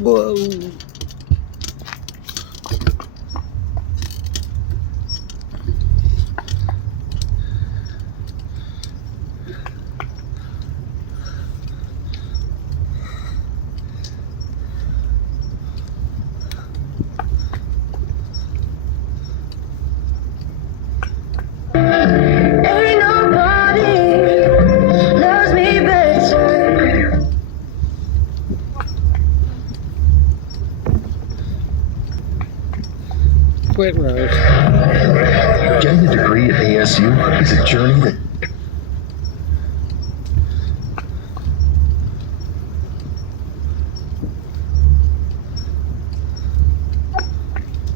Whoa. Ain't nobody loves me better. Quit, Rose. Getting a degree at ASU is a journey that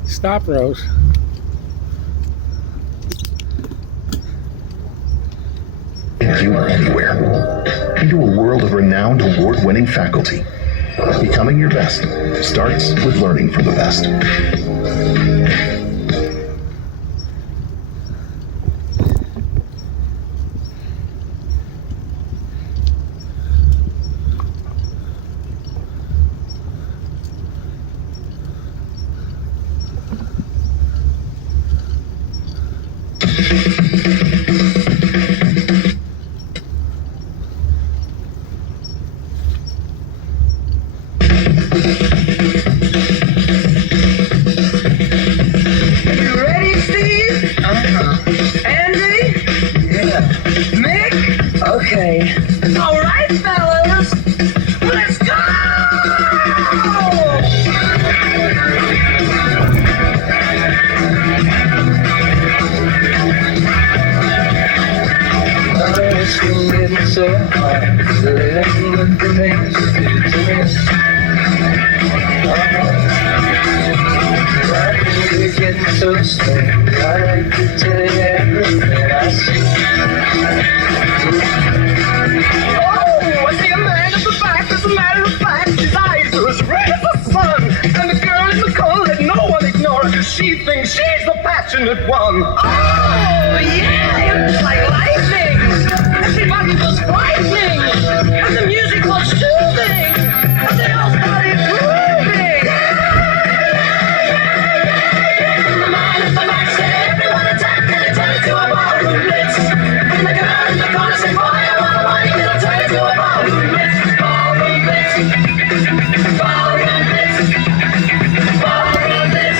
Stop, Rose. takes you anywhere. Into a world of renowned award-winning faculty. Becoming your best starts with learning from the best. You ready, Steve? Andy? Yeah. Mick? Okay. All right, fellas. Let's go! It's been getting so hard. Living with the things you do to me. You're getting so slow. I like to tell you everything I see. Oh, I see a man at the back. As a matter of fact, his eyes are as red as the sun. And the girl in the corner, let no one ignore her, 'cause she thinks she's the passionate one. Oh, yeah, it's like lightning. Everybody was frightening. And the music was soothing. And they all started grooving. And the man at the back said, everyone attack, and it turned into a ballroom blitz. And the girl in the corner said, fire, it'll turn into a ballroom blitz. Ballroom blitz. Ballroom blitz. Ballroom blitz. Ballroom blitz.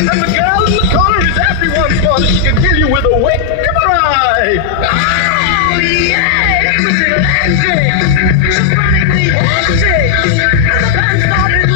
And the girl in the corner is everyone's one. She can kill you with a wink of her eye. Oh, yeah, it was electric. She's running the antics. And the band started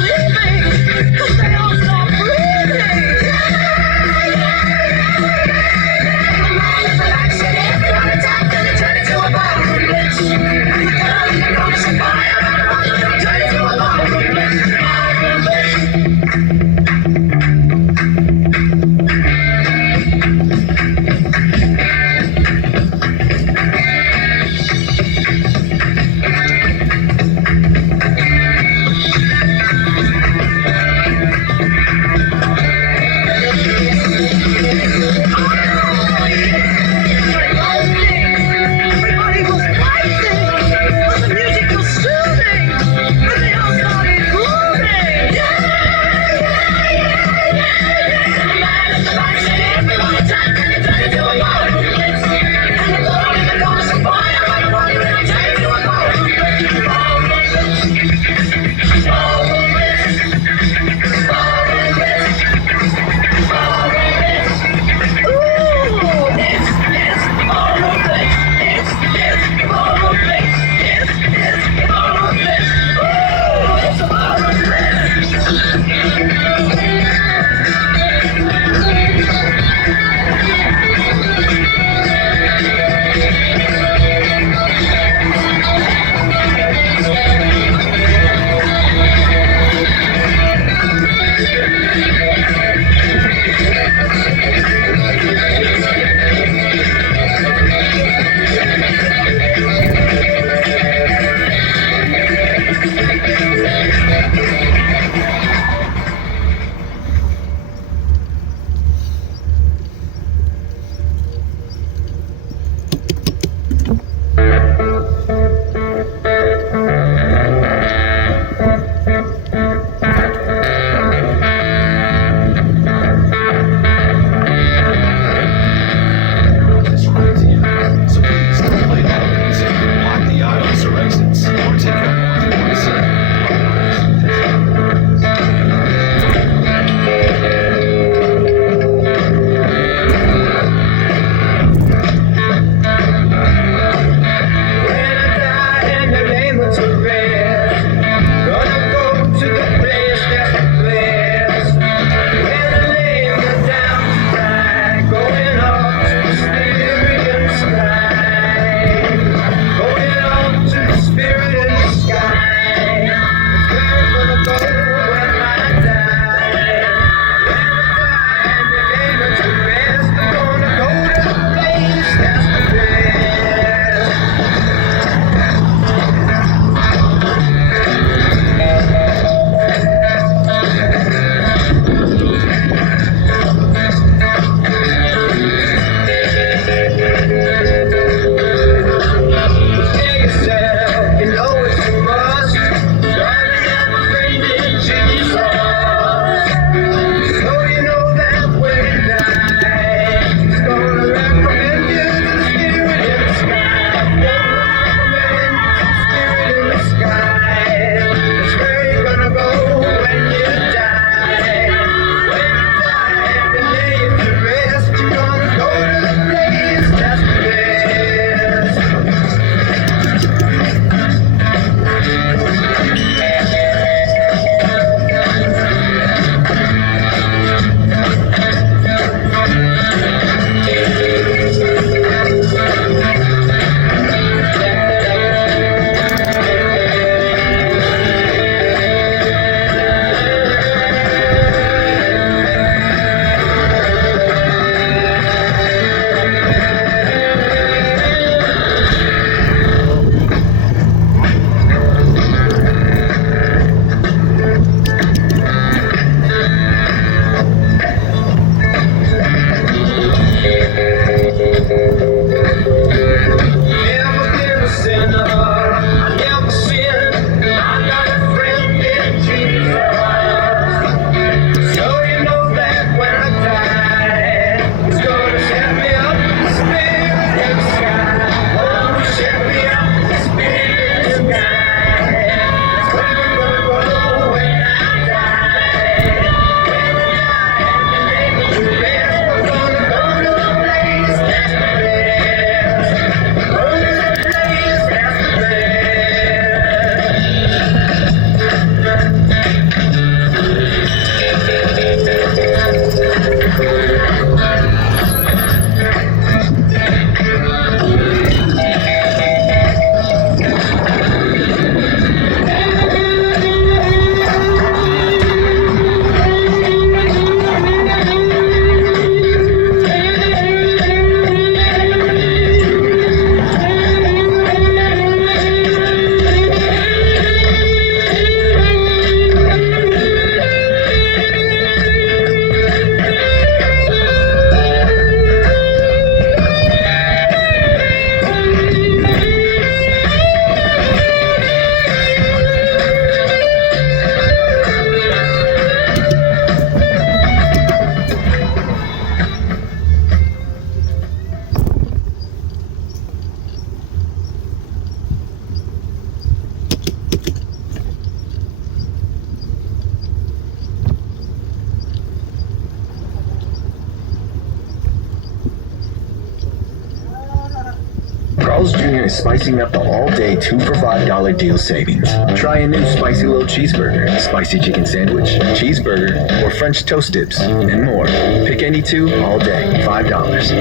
is spicing up the all-day 2 for $5 deal savings. Try a new spicy little cheeseburger, spicy chicken sandwich, cheeseburger, or French toast dips, and more. Pick any two all day, $5.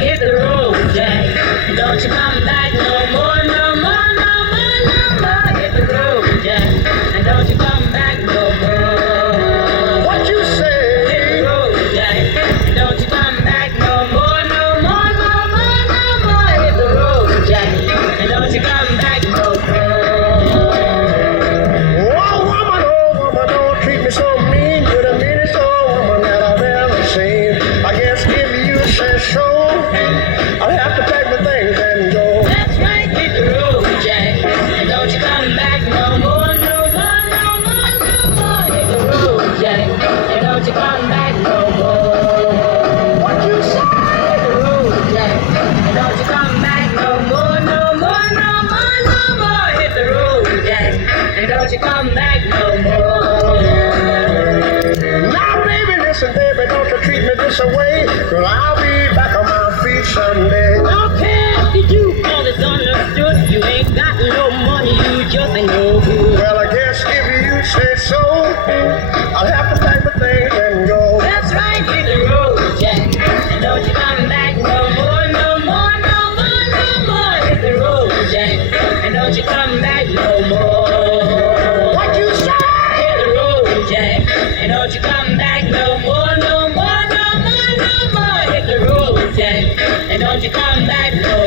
Hit the road, Jack. Don't you come back no more, no more, no more, no more. Hit the road, Jack. And don't you come back no more. What you say? Hit the road, Jack. And don't you come back no more, no more, no more, no more. Hit the road, Jack. And don't you come back no more. Oh, woman, don't treat me so mean. You're the meanest old woman that I've ever seen. I guess if you say so, I'll have to pack my things and go. That's right, hit the road, Jack. And don't you come back no more, no more, no more, no more. Hit the road, Jack. And don't you come back no more. What you say? Hit the road, Jack. And don't you come back no more, no more, no more, no more. Hit the road, Jack. And don't you come back no more. Now, baby, listen, baby, don't you treat me this way. Cause I'll be back on my feet someday. Don't care if you do, cause it's understood. You ain't got no money, you just ain't no good. Well, I guess if you say so, I'll have to pack my things and go. That's right, hit the road, Jack. And don't you come back no more, no more, no more, no more. Hit the road, Jack. And don't you come back no more. What you say? Hit the road, Jack. And don't you come back no more, no more, no more, no more. Hit the road, Jack. And don't you come back no